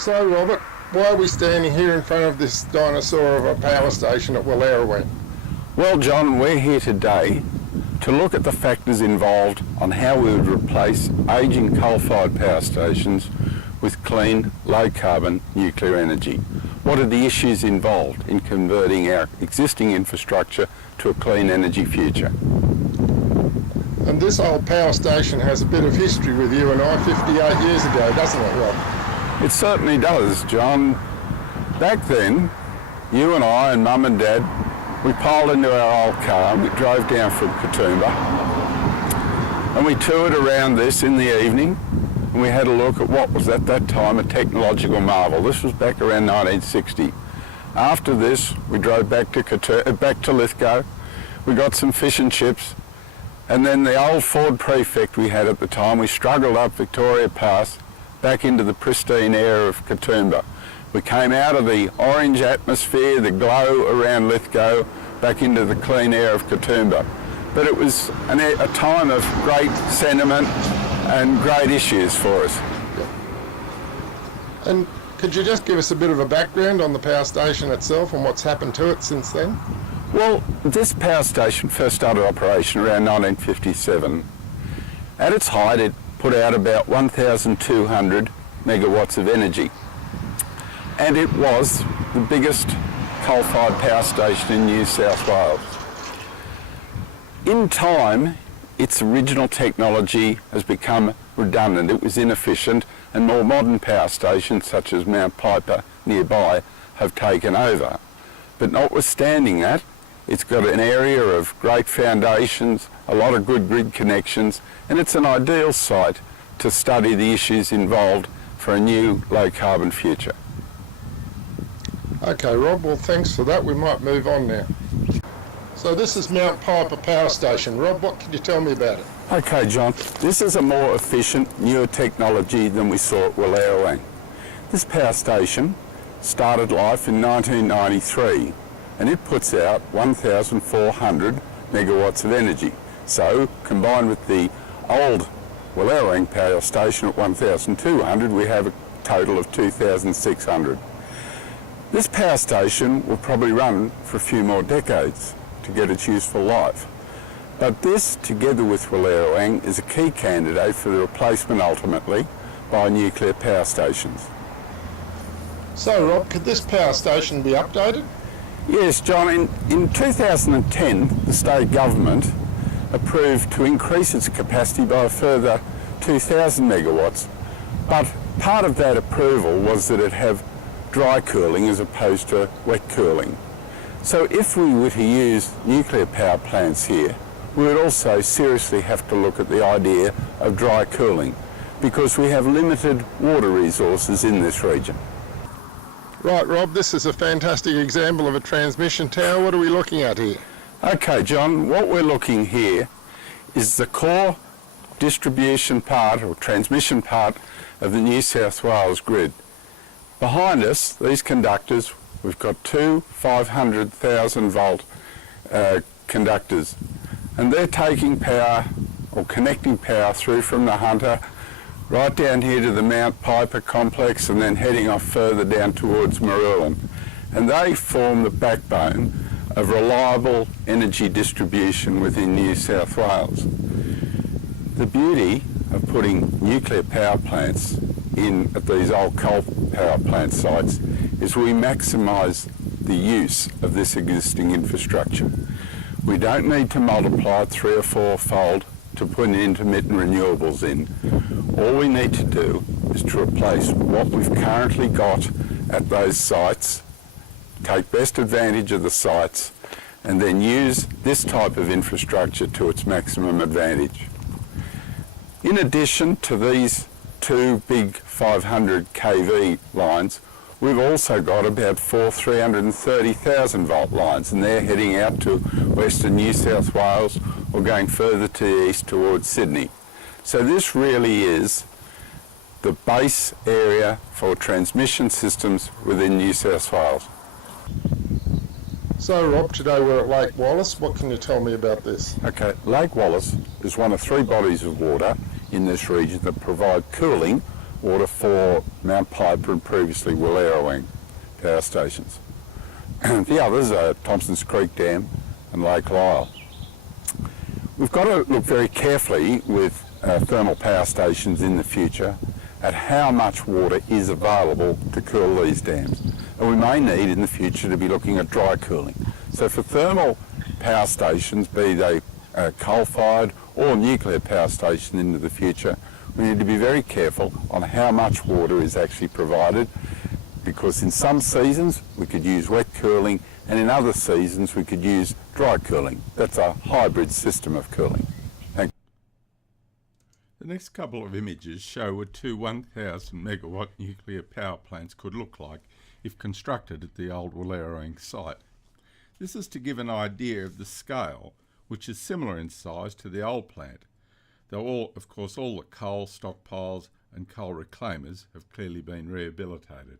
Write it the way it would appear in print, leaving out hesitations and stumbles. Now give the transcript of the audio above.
So Robert, why are we standing here in front of this dinosaur of a power station at Wallerawang? Well, John, we're here today to look at the factors involved on how we would replace ageing coal-fired power stations with clean, low-carbon nuclear energy. What are the issues involved in converting our existing infrastructure to a clean energy future? And this old power station has a bit of history with you and I 58 years ago, doesn't it, Rob? It certainly does, John. Back then, you and I and Mum and Dad, we piled into our old car and we drove down from Katoomba and we toured around this in the evening and we had a look at what was at that time a technological marvel. This was back around 1960. After this, we drove back to Lithgow, we got some fish and chips, and then the old Ford Prefect we had at the time, we struggled up Victoria Pass back into the pristine air of Katoomba. We came out of the orange atmosphere, the glow around Lithgow, back into the clean air of Katoomba. But it was a time of great sentiment and great issues for us. And could you just give us a bit of a background on the power station itself and what's happened to it since then? Well, this power station first started operation around 1957. At its height, it put out about 1,200 megawatts of energy. And it was the biggest coal-fired power station in New South Wales. In time, its original technology has become redundant. It was inefficient, and more modern power stations, such as Mount Piper nearby, have taken over. But notwithstanding that, it's got an area of great foundations, a lot of good grid connections, and it's an ideal site to study the issues involved for a new low-carbon future. Okay, Rob, well thanks for that. We might move on now. So this is Mount Piper Power Station. Rob, what can you tell me about it? Okay, John, this is a more efficient, newer technology than we saw at Wallerawang. This power station started life in 1993 and it puts out 1,400 megawatts of energy. So, combined with the old Wallerawang power station at 1,200, we have a total of 2,600. This power station will probably run for a few more decades to get its useful life. But this, together with Wallerawang, is a key candidate for the replacement ultimately by nuclear power stations. So Rob, could this power station be updated? Yes, John, in 2010 the state government approved to increase its capacity by a further 2,000 megawatts, but part of that approval was that it have dry cooling as opposed to wet cooling. So if we were to use nuclear power plants here, we would also seriously have to look at the idea of dry cooling because we have limited water resources in this region. Right, Rob, this is a fantastic example of a transmission tower. What are we looking at here? Okay, John, what we're looking here is the core distribution part or transmission part of the New South Wales grid. Behind us, these conductors, we've got two 500,000 volt conductors, and they're taking power or connecting power through from the Hunter right down here to the Mount Piper complex and then heading off further down towards Marulan. And they form the backbone of reliable energy distribution within New South Wales. The beauty of putting nuclear power plants in at these old coal power plant sites is we maximise the use of this existing infrastructure. We don't need to multiply it 3 or 4-fold to put intermittent renewables in. All we need to do is to replace what we've currently got at those sites, take best advantage of the sites, and then use this type of infrastructure to its maximum advantage. In addition to these two big 500 kV lines, we've also got about 4 330,000 volt lines, and they're heading out to western New South Wales or going further to the east towards Sydney. So this really is the base area for transmission systems within New South Wales. So Rob, today we're at Lake Wallace. What can you tell me about this? Okay, Lake Wallace is one of 3 bodies of water in this region that provide cooling water for Mount Piper and previously Wallerawang power stations. The others are Thompson's Creek Dam and Lake Lyell. We've got to look very carefully with thermal power stations in the future at how much water is available to cool these dams. And we may need in the future to be looking at dry cooling. So for thermal power stations, be they coal-fired or nuclear power station into the future, we need to be very careful on how much water is actually provided, because in some seasons we could use wet cooling and in other seasons we could use dry cooling. That's a hybrid system of cooling. Thank you. The next couple of images show what two 1,000 megawatt nuclear power plants could look like if constructed at the old Wallerawang site. This is to give an idea of the scale, which is similar in size to the old plant, though of course all the coal stockpiles and coal reclaimers have clearly been rehabilitated.